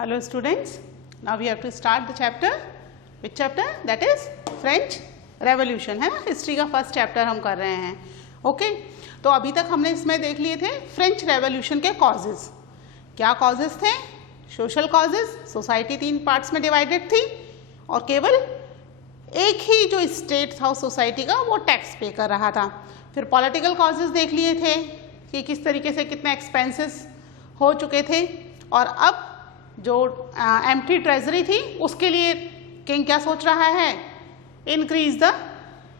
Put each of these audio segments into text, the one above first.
Hello students, now we have to start the chapter. Which chapter? That is French Revolution, है ना. History का first chapter हम कर रहे हैं. ओके तो अभी तक हमने इसमें देख लिए थे फ्रेंच रेवोल्यूशन के कॉजेज. क्या कॉजेज थे? Social causes. सोसाइटी 3 पार्ट्स में डिवाइडेड थी और केवल एक ही जो स्टेट था उस सोसाइटी का वो टैक्स पे कर रहा था. फिर पॉलिटिकल कॉजेज देख लिए थे कि किस तरीके से कितने एक्सपेंसेस हो चुके थे और अब जो एम्प्टी ट्रेजरी थी उसके लिए किंग क्या सोच रहा है? इंक्रीज द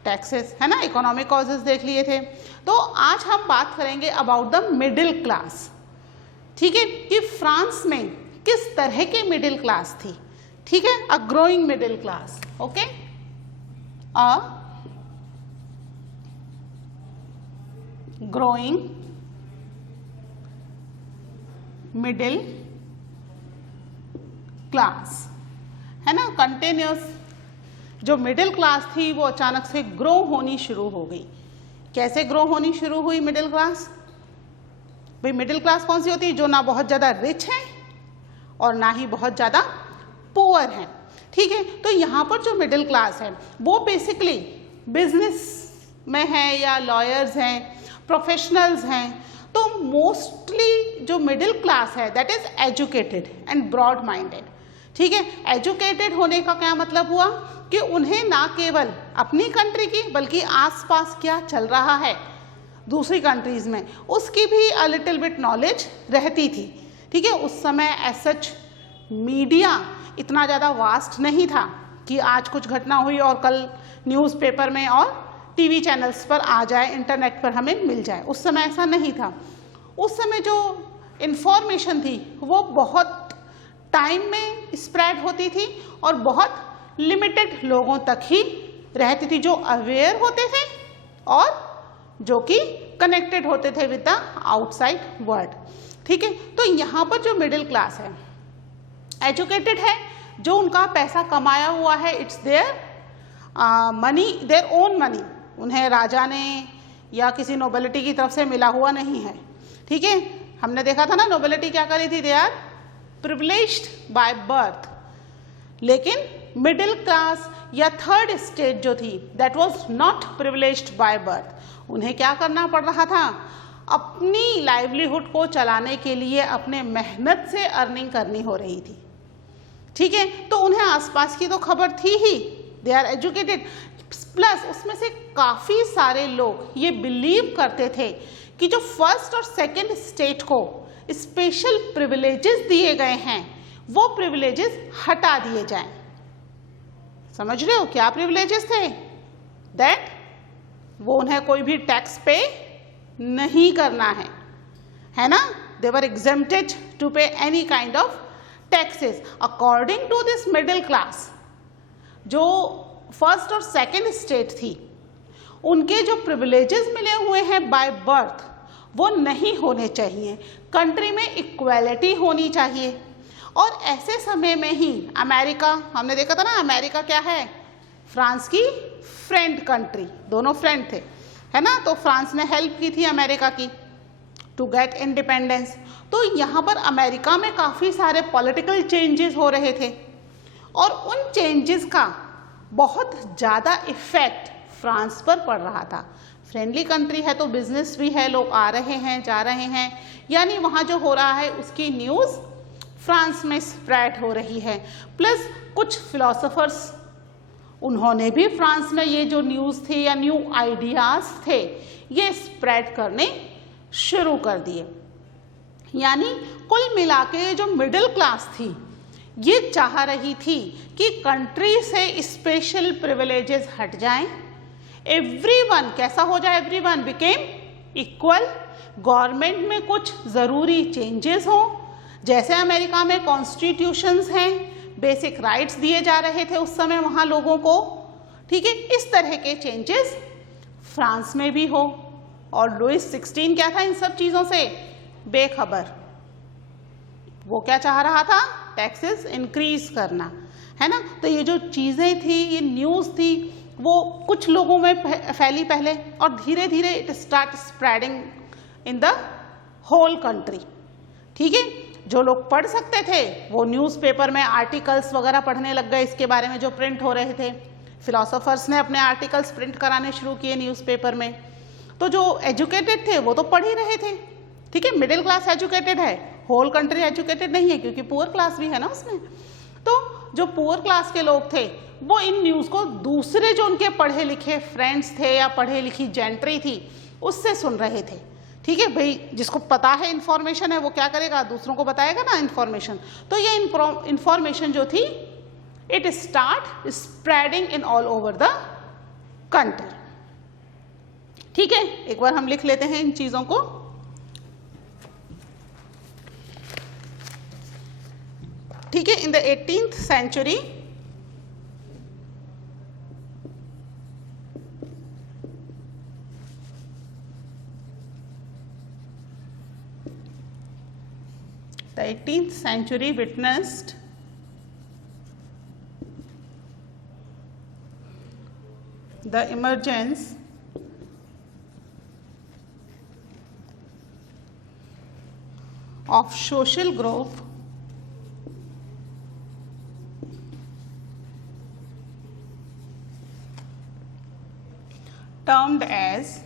टैक्सेस, है ना. इकोनॉमिक कॉजेज देख लिए थे. तो आज हम बात करेंगे अबाउट द मिडिल क्लास. ठीक है, कि फ्रांस में किस तरह की मिडिल क्लास थी. ठीक है, a growing middle class. Okay, a growing middle class, है ना. कंटिन्यूस जो मिडिल क्लास थी वो अचानक से ग्रो होनी शुरू हो गई. कैसे ग्रो होनी शुरू हुई मिडिल क्लास? भाई मिडिल क्लास कौन सी होती है? जो ना बहुत ज़्यादा रिच है और ना ही बहुत ज़्यादा पुअर है. ठीक है, तो यहाँ पर जो मिडिल क्लास है वो बेसिकली बिजनेस में है या लॉयर्स हैं, प्रोफेशनल्स हैं. तो मोस्टली जो मिडिल क्लास है that is educated and broad minded. ठीक है, एजुकेटेड होने का क्या मतलब हुआ कि उन्हें ना केवल अपनी कंट्री की बल्कि आसपास क्या चल रहा है दूसरी कंट्रीज में उसकी भी अ लिटिल बिट नॉलेज रहती थी. ठीक है, उस समय एज सच मीडिया इतना ज़्यादा वास्ट नहीं था कि आज कुछ घटना हुई और कल न्यूज़पेपर में और टीवी चैनल्स पर आ जाए, इंटरनेट पर हमें मिल जाए. उस समय ऐसा नहीं था. उस समय जो इन्फॉर्मेशन थी वो बहुत टाइम में स्प्रेड होती थी और बहुत लिमिटेड लोगों तक ही रहती थी जो अवेयर होते थे और जो कि कनेक्टेड होते थे विद द आउटसाइड वर्ल्ड. ठीक है, तो यहाँ पर जो मिडिल क्लास है एजुकेटेड है, जो उनका पैसा कमाया हुआ है it's their money, their own money. उन्हें राजा ने या किसी नोबिलिटी की तरफ से मिला हुआ नहीं है. ठीक है, हमने देखा था ना नोबिलिटी क्या करी थी, they are privileged by birth. लेकिन मिडिल क्लास या थर्ड स्टेट जो थी that was not privileged by birth. उन्हें क्या करना पड़ रहा था? अपनी लाइवलीहुड को चलाने के लिए अपने मेहनत से अर्निंग करनी हो रही थी. ठीक है, तो उन्हें आसपास की तो खबर थी ही, दे आर एजुकेटेड. प्लस उसमें से काफ़ी सारे लोग ये बिलीव करते थे कि जो फर्स्ट और सेकंड स्टेट को स्पेशल प्रिविलेजेस दिए गए हैं वो प्रिविलेजेस हटा दिए जाएं. समझ रहे हो क्या प्रिविलेजेस थे? दैट वो उन्हें कोई भी टैक्स पे नहीं करना है ना. They were exempted to pay any kind of taxes. According to this middle class जो फर्स्ट और सेकंड स्टेट थी उनके जो प्रिविलेजेस मिले हुए हैं बाय बर्थ वो नहीं होने चाहिए. कंट्री में इक्वालिटी होनी चाहिए. और ऐसे समय में ही अमेरिका, हमने देखा था ना अमेरिका क्या है? फ्रांस की फ्रेंड कंट्री. दोनों फ्रेंड थे, है ना. तो फ्रांस ने हेल्प की थी अमेरिका की टू गेट इंडिपेंडेंस. तो यहाँ पर अमेरिका में काफ़ी सारे पॉलिटिकल चेंजेस हो रहे थे और उन चेंजेस का बहुत ज़्यादा इफेक्ट फ्रांस पर पड़ रहा था. फ्रेंडली कंट्री है तो बिजनेस भी है, लोग आ रहे हैं जा रहे हैं, यानी वहाँ जो हो रहा है उसकी न्यूज़ फ्रांस में स्प्रेड हो रही है. प्लस कुछ फिलोसोफर्स उन्होंने भी फ्रांस में ये जो न्यूज़ थे या न्यू आइडियाज़ थे ये स्प्रेड करने शुरू कर दिए. यानी कुल मिला के जो मिडिल क्लास थी ये चाह रही थी कि कंट्री से स्पेशल प्रिविलेजेस हट जाएं. एवरीवन कैसा हो जाए? Everyone became equal. गवर्नमेंट में कुछ ज़रूरी चेंजेस हों, जैसे अमेरिका में कॉन्स्टिट्यूशंस हैं, बेसिक राइट्स दिए जा रहे थे उस समय वहाँ लोगों को. ठीक है, इस तरह के चेंजेस फ्रांस में भी हो. और लुइस 16 क्या था इन सब चीज़ों से बेखबर. वो क्या चाह रहा था? टैक्सेस इंक्रीज करना, है ना. तो ये जो चीज़ें थी, ये न्यूज़ थी, वो कुछ लोगों में फैली पहले और धीरे धीरे it start spreading in the whole country. ठीक है, जो लोग पढ़ सकते थे वो न्यूज़पेपर में आर्टिकल्स वगैरह पढ़ने लग गए, इसके बारे में जो प्रिंट हो रहे थे। फिलोसोफर्स ने अपने आर्टिकल्स प्रिंट कराने शुरू किए न्यूज़पेपर में। तो जो एजुकेटेड थे वो तो पढ़ ही रहे थे, ठीक है, मिडिल क्लास एजुकेटेड है, होल कंट्री एजुकेटेड नहीं है क्योंकि पुअर क्लास भी है ना उसमें। तो जो पुअर क्लास के लोग थे वो इन न्यूज़ को दूसरे जो उनके पढ़े लिखे फ्रेंड्स थे या पढ़े लिखी जेंट्री थी उससे सुन रहे थे, ठीक है भाई। जिसको पता है इन्फॉर्मेशन है वो क्या करेगा, दूसरों को बताएगा ना इन्फॉर्मेशन। तो ये इन्फॉर्मेशन जो थी it start spreading in all over the country, ठीक है। एक बार हम लिख लेते हैं इन चीजों को। ठीक है, in the 18th century witnessed the emergence of social group termed as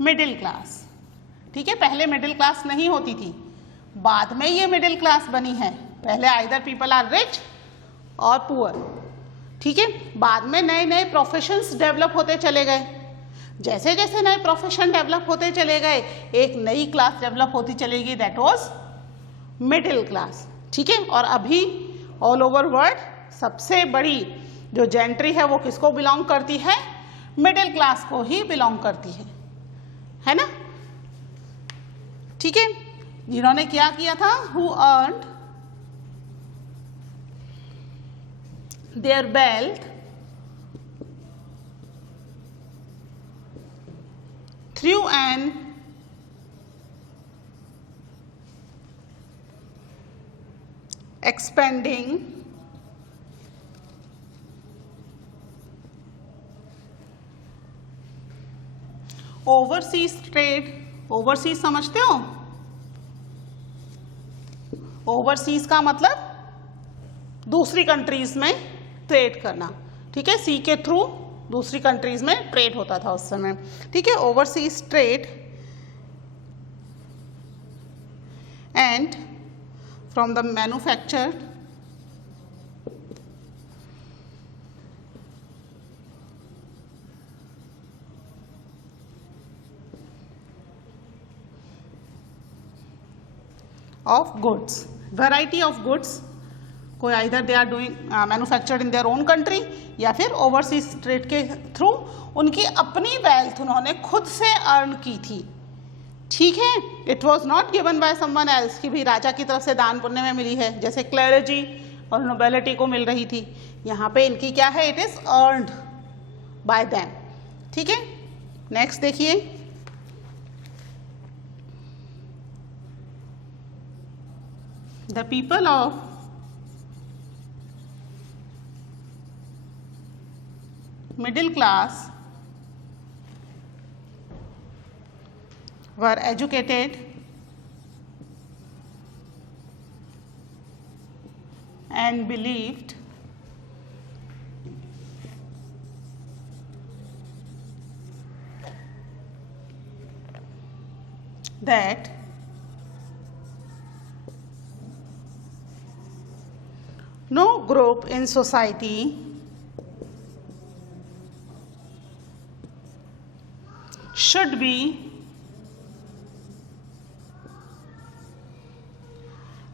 middle class, ठीक है। पहले मिडिल क्लास नहीं होती थी, बाद में ये मिडिल क्लास बनी है। पहले आइदर पीपल आर रिच और पुअर, ठीक है। बाद में नए नए प्रोफेशंस डेवलप होते चले गए। जैसे जैसे नए प्रोफेशन डेवलप होते चले गए एक नई क्लास डेवलप होती चलेगी, दैट वाज मिडिल क्लास, ठीक है। और अभी ऑल ओवर वर्ल्ड सबसे बड़ी जो जेंट्री है वो किसको बिलोंग करती है, मिडिल क्लास को ही बिलोंग करती है ना, ठीक है। जिन्होंने क्या किया था, who earned there wealth through an expanding overseas trade। Overseas समझते हो, ओवरसीज का मतलब दूसरी कंट्रीज में ट्रेड करना, ठीक है। सी के थ्रू दूसरी कंट्रीज में ट्रेड होता था उस समय, ठीक है। Overseas trade and from the manufactured of goods, variety of goods, कोई either they are doing manufactured in their own country या फिर overseas trade के थ्रू उनकी अपनी वेल्थ उन्होंने खुद से अर्न की थी, ठीक है। It was not given by someone else कि भी राजा की तरफ से दान पुण्य में मिली है, जैसे क्लेरिजी और नोबेलिटी को मिल रही थी। यहाँ पे इनकी क्या है, it is earned bye them, ठीक है। नेक्स्ट देखिए, the people of middle class were educated and believed that no group in society should be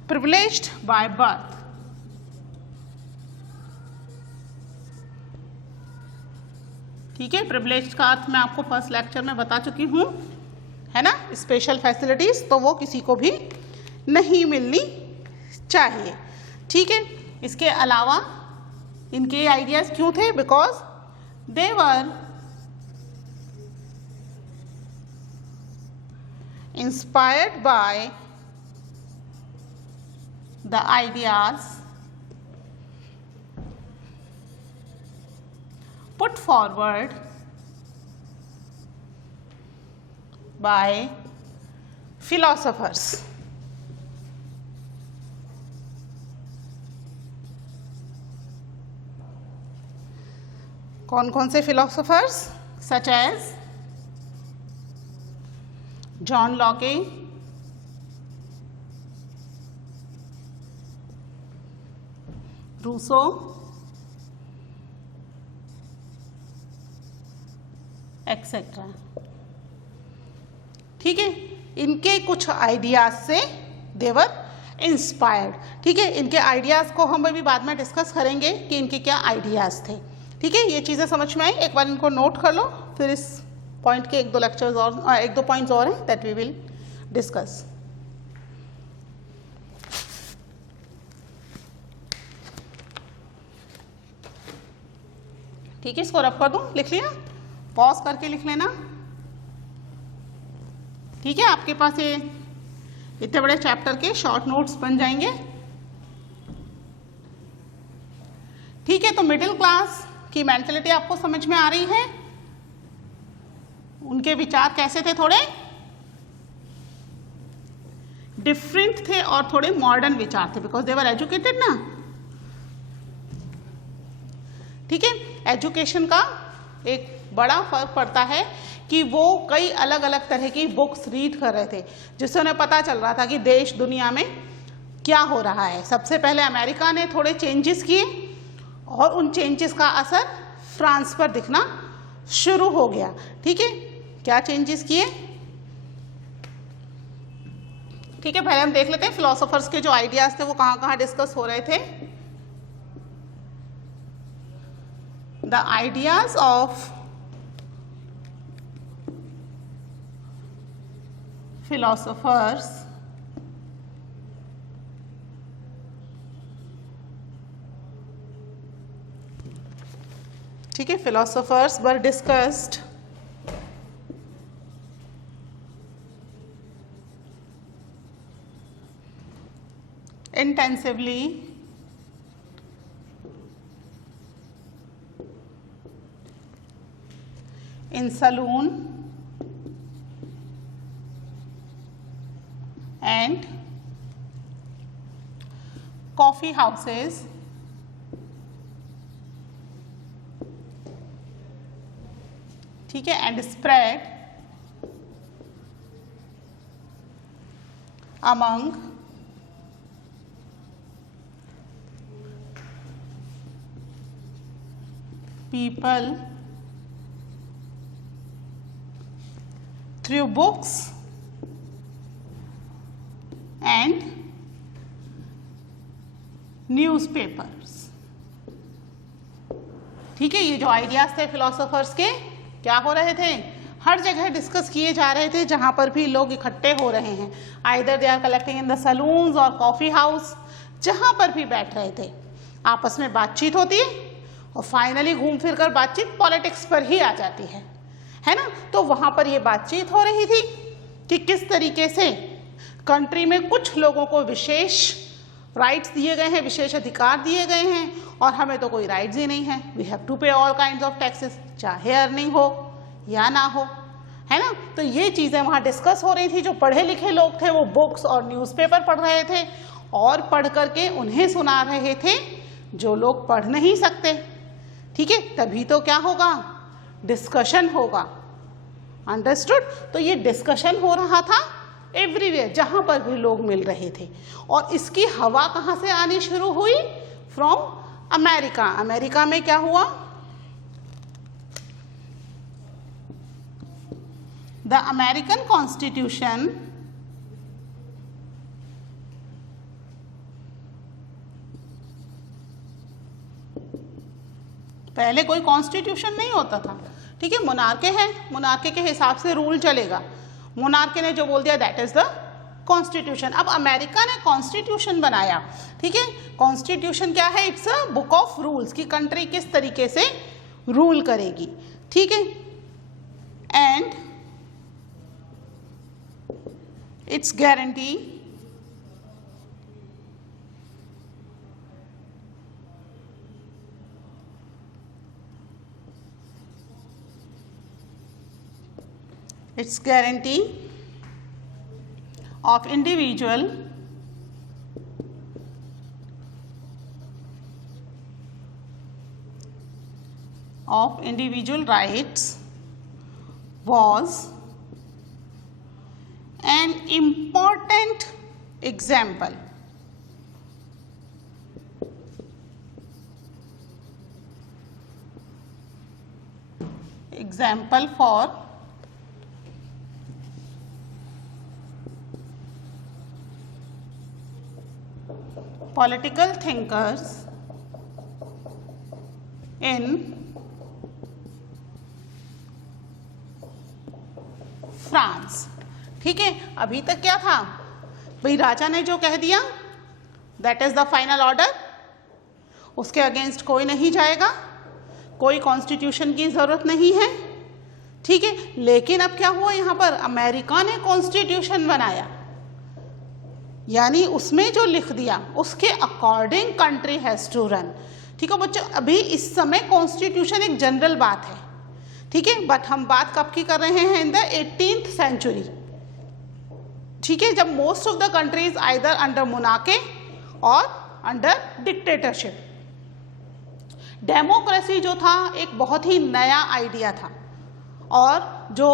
privileged by birth, ठीक है। प्रिविलेज का अर्थ मैं आपको फर्स्ट लेक्चर में बता चुकी हूँ, है ना। स्पेशल फैसिलिटीज तो वो किसी को भी नहीं मिलनी चाहिए, ठीक है। इसके अलावा इनके आइडियाज क्यों थे, because they were inspired by the ideas put forward by philosophers. कौन कौन से philosophers? Such as John Locke, Rousseau, etcetera. ठीक है, इनके कुछ आइडियाज से देवर इंस्पायर्ड। ठीक है, इनके आइडियाज को हम अभी बाद में डिस्कस करेंगे कि इनके क्या आइडियाज थे। ठीक है, ये चीज़ें समझ में आई, एक बार इनको नोट कर लो, फिर इस पॉइंट के एक दो लेक्चर्स और एक दो पॉइंट्स और हैं दैट वी विल डिस्कस। ठीक है, इसको रफ कर दूं, लिख लिया, पॉज करके लिख लेना। ठीक है, आपके पास ये इतने बड़े चैप्टर के शॉर्ट नोट्स बन जाएंगे। ठीक है, तो मिडिल क्लास की मेंटलिटी आपको समझ में आ रही है। उनके विचार कैसे थे, थोड़े डिफरेंट थे और थोड़े मॉडर्न विचार थे, बिकॉज दे वर एजुकेटेड ना। ठीक है, एजुकेशन का एक बड़ा फर्क पड़ता है कि वो कई अलग अलग तरह की बुक्स रीड कर रहे थे, जिससे उन्हें पता चल रहा था कि देश दुनिया में क्या हो रहा है। सबसे पहले अमेरिका ने थोड़े चेंजेस किए और उन चेंजेस का असर फ्रांस पर दिखना शुरू हो गया। ठीक है, क्या चेंजेस किए? ठीक है, पहले हम देख लेते हैं फिलोसोफर्स के जो आइडियाज थे वो कहाँ कहाँ डिस्कस हो रहे थे। The ideas of philosophers ठीक है, philosophers were discussed intensively in saloon and coffee houses ठीक है, and spread among people through books and newspapers। ठीक है, ये जो आइडियाज थे फिलोसोफर्स के क्या हो रहे थे, हर जगह डिस्कस किए जा रहे थे जहां पर भी लोग इकट्ठे हो रहे हैं। Either they are collecting in the saloons और कॉफी हाउस, जहां पर भी बैठ रहे थे आपस में बातचीत होती है और फाइनली घूम फिर कर बातचीत पॉलिटिक्स पर ही आ जाती है ना। तो वहां पर ये बातचीत हो रही थी कि किस तरीके से कंट्री में कुछ लोगों को विशेष राइट्स दिए गए हैं, विशेष अधिकार दिए गए हैं और हमें तो कोई राइट्स ही नहीं है। वी हैव टू पे ऑल काइंड्स ऑफ टैक्सेस, चाहे अर्निंग हो या ना हो, है ना। तो ये चीज़ें वहाँ डिस्कस हो रही थी। जो पढ़े लिखे लोग थे वो बुक्स और न्यूज़पेपर पढ़ रहे थे और पढ़ करके उन्हें सुना रहे थे जो लोग पढ़ नहीं सकते। ठीक है, तभी तो क्या होगा, डिस्कशन होगा। अंडरस्टूड? तो ये डिस्कशन हो रहा था एवरीवेयर, जहां पर भी लोग मिल रहे थे। और इसकी हवा कहां से आनी शुरू हुई? From America. अमेरिका में क्या हुआ, द अमेरिकन कॉन्स्टिट्यूशन पहले कोई कॉन्स्टिट्यूशन नहीं होता था। ठीक है, मोनार्के है, मोनार्के के हिसाब से रूल चलेगा। मोनार्के ने जो बोल दिया दैट इज द कॉन्स्टिट्यूशन। अब अमेरिका ने कॉन्स्टिट्यूशन बनाया। ठीक है, कॉन्स्टिट्यूशन क्या है? It's a book of rules कि कंट्री किस तरीके से रूल करेगी। ठीक है, and it's guarantee Its guarantee of individual rights was an important example for political thinkers in France. ठीक है, अभी तक क्या था भाई, राजा ने जो कह दिया that is the final order, उसके अगेंस्ट कोई नहीं जाएगा, कोई कॉन्स्टिट्यूशन की जरूरत नहीं है। ठीक है, लेकिन अब क्या हुआ, यहाँ पर अमेरिका ने कॉन्स्टिट्यूशन बनाया, यानी उसमें जो लिख दिया उसके according country has to run. ठीक है बच्चों, अभी इस समय कॉन्स्टिट्यूशन एक जनरल बात है, ठीक है, बट हम बात कब की कर रहे हैं, इन द 18th सेंचुरी। ठीक है, जब most of the countries either under monarchy और अंडर डिक्टेटरशिप। डेमोक्रेसी जो था एक बहुत ही नया आइडिया था, और जो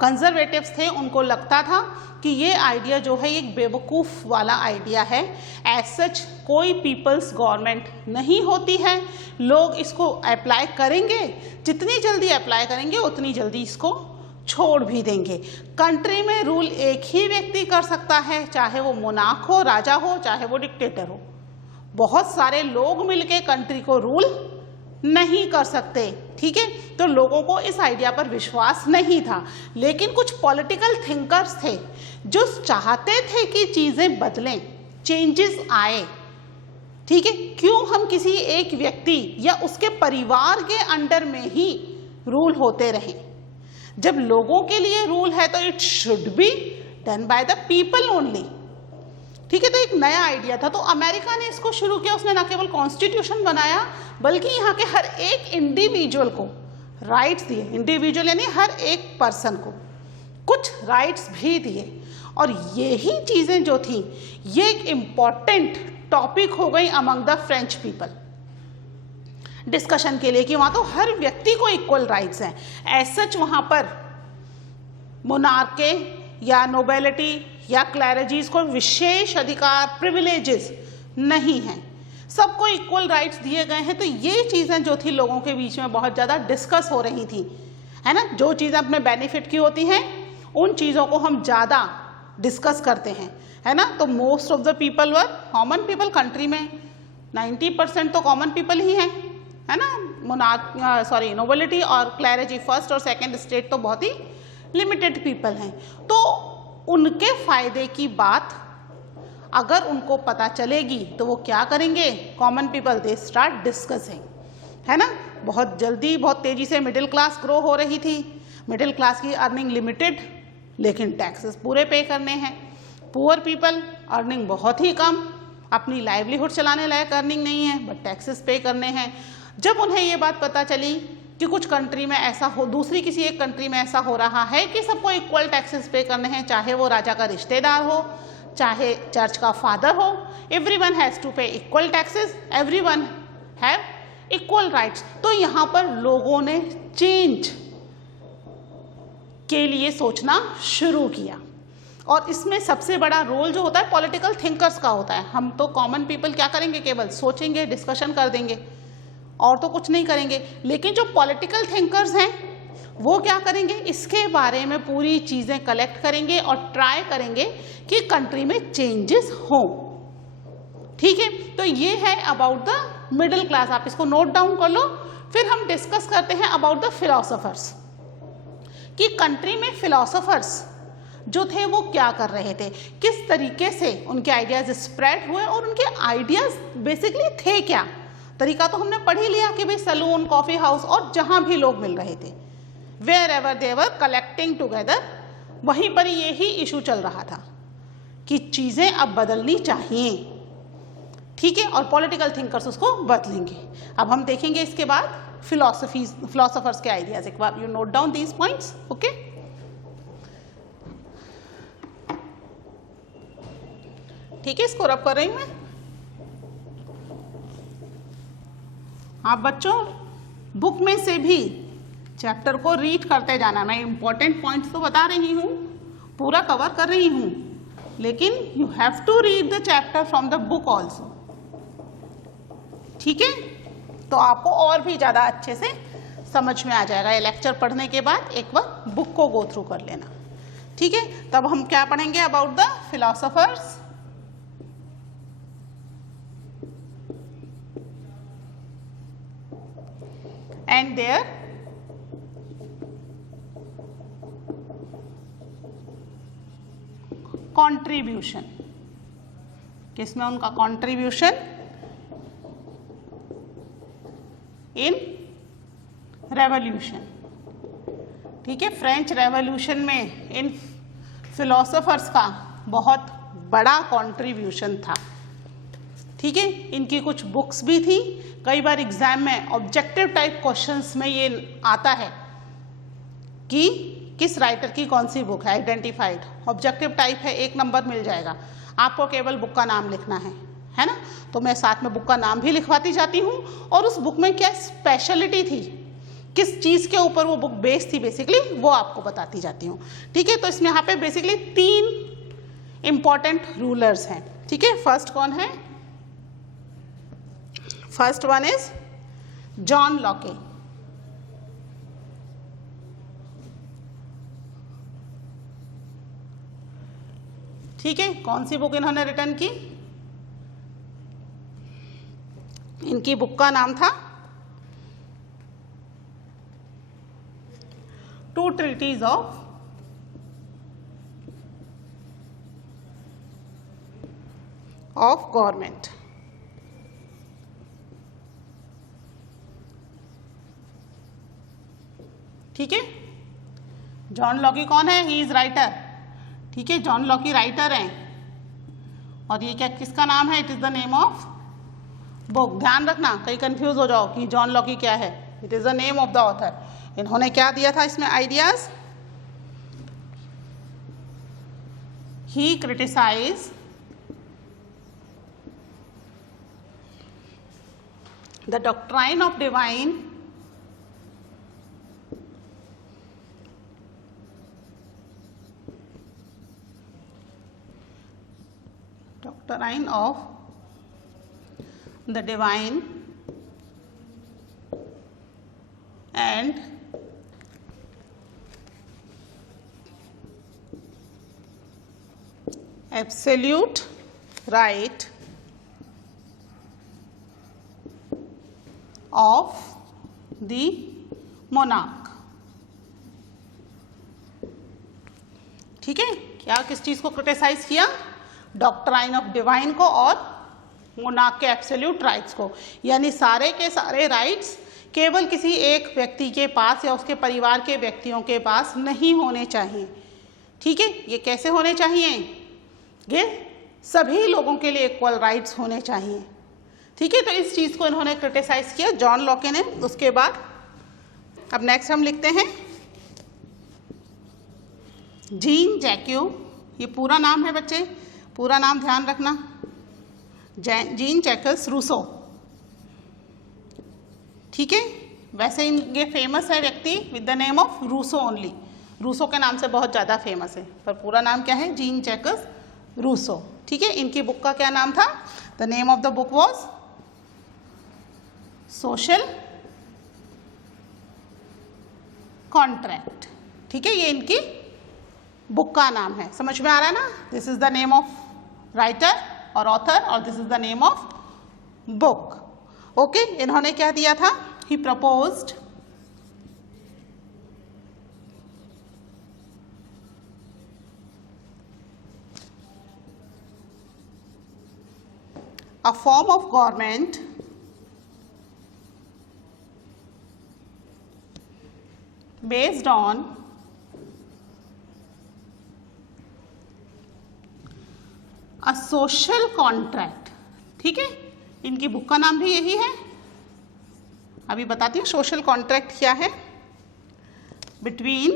कंजर्वेटिव्स थे उनको लगता था कि ये आइडिया जो है एक बेवकूफ़ वाला आइडिया है। एज सच कोई पीपल्स गवर्नमेंट नहीं होती है, लोग इसको अप्लाई करेंगे, जितनी जल्दी अप्लाई करेंगे उतनी जल्दी इसको छोड़ भी देंगे। कंट्री में रूल एक ही व्यक्ति कर सकता है, चाहे वो मोनार्क हो, राजा हो, चाहे वो डिक्टेटर हो। बहुत सारे लोग मिलके कंट्री को रूल नहीं कर सकते। ठीक है, तो लोगों को इस आइडिया पर विश्वास नहीं था, लेकिन कुछ पॉलिटिकल थिंकर्स थे जो चाहते थे कि चीजें बदलें, चेंजेस आए। ठीक है, क्यों हम किसी एक व्यक्ति या उसके परिवार के अंडर में ही रूल होते रहें, जब लोगों के लिए रूल है तो it should be done by the people only. ठीक है, तो एक नया आइडिया था, तो अमेरिका ने इसको शुरू किया। उसने ना केवल कॉन्स्टिट्यूशन बनाया बल्कि यहाँ के हर एक इंडिविजुअल को राइट्स दिए, इंडिविजुअल यानी हर एक पर्सन को कुछ राइट्स भी दिए। और यही चीजें जो थी ये एक इम्पॉर्टेंट टॉपिक हो गई among the French people discussion के लिए, कि वहां तो हर व्यक्ति को इक्वल राइट्स हैं। एज सच वहां पर मोनार्के या नोबेलिटी या क्लैरेजीज को विशेष अधिकार, प्रिविलेजेस नहीं हैं, सबको इक्वल राइट्स दिए गए हैं। तो ये चीज़ें जो थी लोगों के बीच में बहुत ज़्यादा डिस्कस हो रही थी, है ना। जो चीज़ें अपने बेनिफिट की होती हैं उन चीज़ों को हम ज़्यादा डिस्कस करते हैं, है ना। तो most of the people were common people, country में 90% तो कॉमन पीपल ही हैं, है ना। नोबेलिटी और क्लैरेजी, फर्स्ट और सेकेंड स्टेट तो बहुत ही लिमिटेड पीपल हैं। तो उनके फायदे की बात अगर उनको पता चलेगी तो वो क्या करेंगे, common people they start discussing, है ना। बहुत जल्दी, बहुत तेजी से मिडिल क्लास ग्रो हो रही थी। मिडिल क्लास की अर्निंग लिमिटेड, लेकिन टैक्सेस पूरे पे करने हैं। पुअर पीपल अर्निंग बहुत ही कम, अपनी लाइवलीहुड चलाने लायक अर्निंग नहीं है, बट टैक्सेस पे करने हैं। जब उन्हें ये बात पता चली कि कुछ कंट्री में ऐसा हो, दूसरी किसी एक कंट्री में ऐसा हो रहा है कि सबको इक्वल टैक्सेस पे करने हैं, चाहे वो राजा का रिश्तेदार हो, चाहे चर्च का फादर हो, एवरीवन हैज टू पे equal taxes, everyone have equal rights. तो यहाँ पर लोगों ने चेंज के लिए सोचना शुरू किया, और इसमें सबसे बड़ा रोल जो होता है पॉलिटिकल थिंकर्स का होता है। हम तो कॉमन पीपल क्या करेंगे, केवल सोचेंगे, डिस्कशन कर देंगे और तो कुछ नहीं करेंगे। लेकिन जो पॉलिटिकल थिंकर्स हैं वो क्या करेंगे, इसके बारे में पूरी चीज़ें कलेक्ट करेंगे और ट्राई करेंगे कि कंट्री में चेंजेस हों। ठीक है, तो ये है अबाउट द मिडिल क्लास। आप इसको नोट डाउन कर लो। फिर हम डिस्कस करते हैं अबाउट द फिलोसोफर्स, कि कंट्री में फिलोसोफर्स जो थे वो क्या कर रहे थे, किस तरीके से उनके आइडियाज स्प्रेड हुए और उनके आइडियाज बेसिकली थे क्या। तरीका तो हमने पढ़ ही लिया कि भाई सलून, कॉफी हाउस और जहां भी लोग मिल रहे थे, wherever they were collecting together, वहीं पर यही इशू चल रहा था कि चीजें अब बदलनी चाहिए। ठीक है, और पॉलिटिकल थिंकर्स उसको बदलेंगे। अब हम देखेंगे इसके बाद फिलोसफर्स के आइडियाज। एक बार you note down these points, okay. ठीक है, इसको रब कर रही हूं मैं। आप बच्चों बुक में से भी चैप्टर को रीड करते जाना। मैं इंपॉर्टेंट पॉइंट्स तो बता रही हूँ, पूरा कवर कर रही हूँ, लेकिन you have to read the chapter from the book also. ठीक है, तो आपको और भी ज़्यादा अच्छे से समझ में आ जाएगा। ये लेक्चर पढ़ने के बाद एक बार बुक को गो थ्रू कर लेना। ठीक है, तब हम क्या पढ़ेंगे? About the philosophers and their contribution. किसमें उनका कंट्रीब्यूशन? इन रेवोल्यूशन। ठीक है, फ्रेंच रेवोल्यूशन में इन फिलोसोफर्स का बहुत बड़ा कंट्रीब्यूशन था। ठीक है, इनकी कुछ बुक्स भी थी। कई बार एग्जाम में ऑब्जेक्टिव टाइप क्वेश्चंस में ये आता है कि किस राइटर की कौन सी बुक है, आइडेंटिफाइड। ऑब्जेक्टिव टाइप है, 1 नंबर मिल जाएगा। आपको केवल बुक का नाम लिखना है ना? तो मैं साथ में बुक का नाम भी लिखवाती जाती हूँ और उस बुक में क्या स्पेशलिटी थी, किस चीज़ के ऊपर वो बुक बेस्ड थी बेसिकली, वो आपको बताती जाती हूँ। ठीक है, तो इसमें यहाँ पे बेसिकली 3 इंपॉर्टेंट रूलर्स हैं। ठीक है, फर्स्ट कौन है? First one is John Locke. ठीक है, कौन सी बुक इन्होंने रिटर्न की? इनकी बुक का नाम था टू ट्रीटीज ऑफ गवर्नमेंट। ठीक है, जॉन लॉकी कौन है? He is writer. ठीक है, जॉन लॉकी राइटर हैं और ये क्या किसका नाम है? It is the name of book. ध्यान रखना, कहीं कंफ्यूज हो जाओ कि जॉन लॉकी क्या है। It is the name of the author. इन्होंने क्या दिया था इसमें ideas? He criticise the doctrine of divine doctrine of the divine and absolute right of the monarch। ठीक है, क्या किस चीज को क्रिटिसाइज किया? डॉक्ट्राइन ऑफ डिवाइन को और मोनार्क के एब्सोल्यूट राइट्स को। यानी सारे के सारे राइट्स केवल किसी एक व्यक्ति के पास या उसके परिवार के व्यक्तियों के पास नहीं होने चाहिए। ठीक है, ये कैसे होने चाहिए? ये सभी लोगों के लिए इक्वल राइट्स होने चाहिए। ठीक है, तो इस चीज़ को इन्होंने क्रिटिसाइज किया जॉन लॉके ने। उसके बाद अब नेक्स्ट हम लिखते हैं जीन जैक्यू। ये पूरा नाम है बच्चे, पूरा नाम ध्यान रखना, जीन जैकस रूसो। ठीक है, वैसे ये फेमस है व्यक्ति with the name of Rousseau only. Rousseau के नाम से बहुत ज़्यादा फेमस है, पर पूरा नाम क्या है? Jean Jacques Rousseau. ठीक है, इनकी बुक का क्या नाम था? The name of the book was social contract. ठीक है, ये इनकी बुक का नाम है। समझ में आ रहा है ना? This is the name of writer और ऑथर और this is the name of book. Okay, इन्होंने क्या दिया था? ही proposed a form of government based on a social contract। ठीक है, इनकी बुक का नाम भी यही है। अभी बताती हूँ सोशल कॉन्ट्रैक्ट क्या है। Between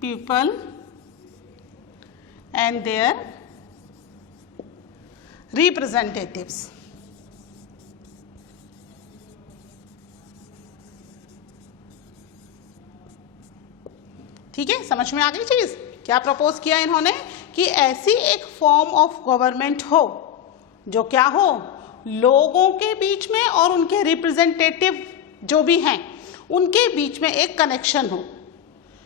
people and their representatives. ठीक है, समझ में आ गई चीज? क्या प्रपोज किया इन्होंने कि ऐसी एक फॉर्म ऑफ गवर्नमेंट हो जो क्या हो, लोगों के बीच में और उनके रिप्रेजेंटेटिव जो भी हैं उनके बीच में एक कनेक्शन हो,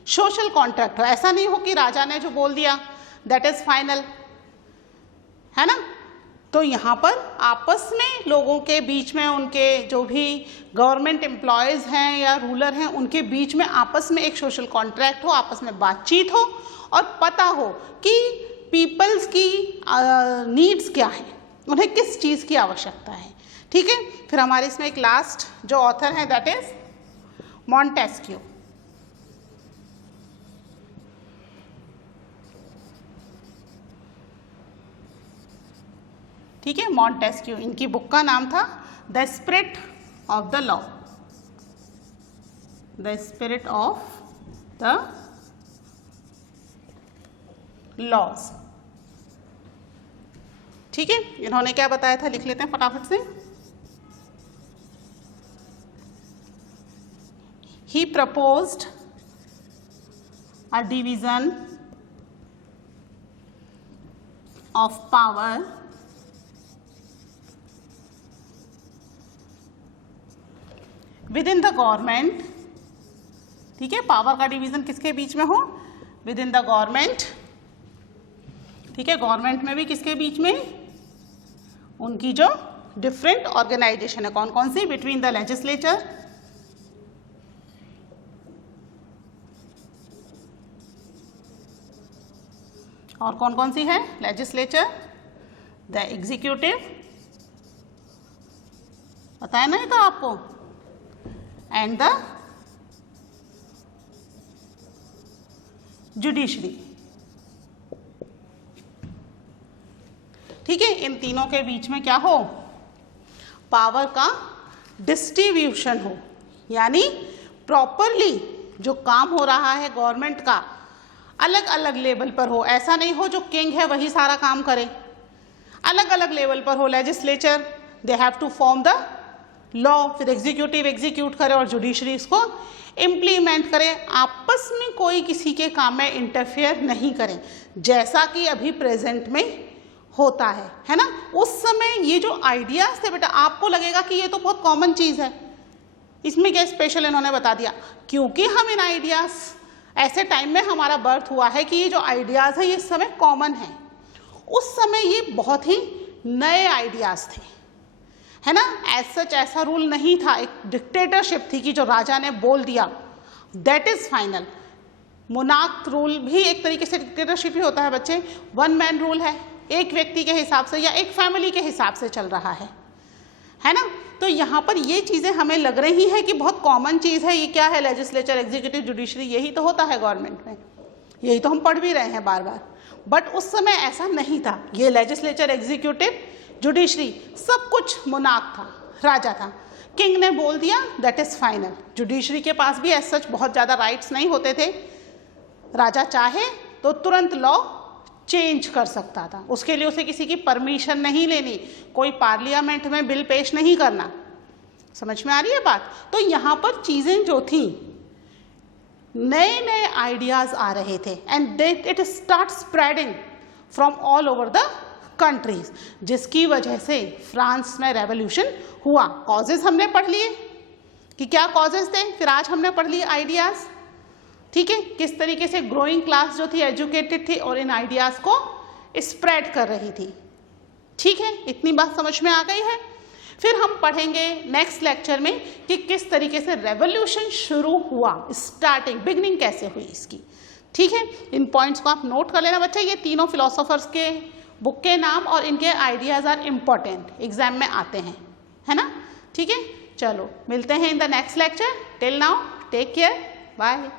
सोशल कॉन्ट्रैक्ट हो। ऐसा नहीं हो कि राजा ने जो बोल दिया दैट इज फाइनल, है ना। तो यहाँ पर आपस में लोगों के बीच में, उनके जो भी गवर्नमेंट एम्प्लॉयज हैं या रूलर हैं उनके बीच में आपस में एक सोशल कॉन्ट्रैक्ट हो, आपस में बातचीत हो और पता हो कि पीपल्स की नीड्स क्या है, उन्हें किस चीज़ की आवश्यकता है। ठीक है, फिर हमारे इसमें एक लास्ट जो ऑथर है दैट इज मॉन्टेस्क्यू। ठीक है, मॉन्टेस्क्यू, इनकी बुक का नाम था the spirit of the law, the spirit of the laws. ठीक है, इन्होंने क्या बताया था, लिख लेते हैं फटाफट से। He proposed a division of power within the government. ठीक है, पावर का डिवीजन किसके बीच में हो, विद इन द गवर्नमेंट। ठीक है, गवर्नमेंट में भी किसके बीच में, उनकी जो डिफरेंट ऑर्गेनाइजेशन है, कौन कौन सी, बिटवीन द लेजिस्लेचर, और कौन कौन सी है, लेजिस्लेचर, द एग्जीक्यूटिव, बताया नहीं था आपको, एंड द जुडिशरी। ठीक है, इन तीनों के बीच में क्या हो, पावर का डिस्ट्रीब्यूशन हो, यानी प्रॉपरली जो काम हो रहा है गवर्नमेंट का अलग अलग लेवल पर हो। ऐसा नहीं हो जो किंग है वही सारा काम करे, अलग अलग लेवल पर हो। Legislature they have to form the law, फिर एग्जीक्यूटिव एग्जीक्यूट करे और जुडिशरी इसको इम्प्लीमेंट करे। आपस में कोई किसी के काम में इंटरफेयर नहीं करे, जैसा कि अभी प्रेजेंट में होता है ना। उस समय ये जो आइडियाज थे बेटा, आपको लगेगा कि ये तो बहुत कॉमन चीज है, इसमें क्या स्पेशल इन्होंने बता दिया, क्योंकि हम इन आइडियाज ऐसे टाइम में हमारा बर्थ हुआ है कि ये जो आइडियाज है ये इस समय कॉमन है। उस समय ये बहुत ही नए आइडियाज थे, है ना। एज सच ऐसा रूल नहीं था, एक डिक्टेटरशिप थी कि जो राजा ने बोल दिया that is final. Monarch rule भी एक तरीके से डिक्टेटरशिप ही होता है बच्चे, वन मैन रूल है, एक व्यक्ति के हिसाब से या एक फैमिली के हिसाब से चल रहा है ना। तो यहाँ पर ये चीज़ें हमें लग रही है कि बहुत कॉमन चीज़ है। ये क्या है, लेजिस्लेचर एग्जीक्यूटिव जुडिशरी, यही तो होता है गवर्नमेंट में, यही तो हम पढ़ भी रहे हैं बार बार। बट उस समय ऐसा नहीं था, ये लेजिस्लेचर एग्जीक्यूटिव जुडिशरी सब कुछ मोनार्क था, राजा था, किंग ने बोल दिया दैट इज फाइनल। जुडिशरी के पास भी एज सच बहुत ज़्यादा राइट्स नहीं होते थे, राजा चाहे तो तुरंत लॉ चेंज कर सकता था, उसके लिए उसे किसी की परमिशन नहीं लेनी, कोई पार्लियामेंट में बिल पेश नहीं करना। समझ में आ रही है बात। तो यहाँ पर चीज़ें जो थी, नए नए आइडियाज आ रहे थे and it start spreading from all over the countries, जिसकी वजह से फ्रांस में रेवोल्यूशन हुआ। कॉजेज हमने पढ़ लिए कि क्या कॉजेज थे, फिर आज हमने पढ़ लिए आइडियाज। ठीक है, किस तरीके से ग्रोइंग क्लास जो थी एजुकेटेड थी और इन आइडियाज को स्प्रेड कर रही थी। ठीक है, इतनी बात समझ में आ गई है। फिर हम पढ़ेंगे नेक्स्ट लेक्चर में कि किस तरीके से रेवोल्यूशन शुरू हुआ, स्टार्टिंग बिगनिंग कैसे हुई इसकी। ठीक है, इन पॉइंट्स को आप नोट कर लेना बच्चे। ये तीनों फिलोसोफर्स के बुक के नाम और इनके आइडियाज आर इम्पॉर्टेंट, एग्जाम में आते हैं, है ना। ठीक है, चलो मिलते हैं in the next lecture. Till now take care, bye.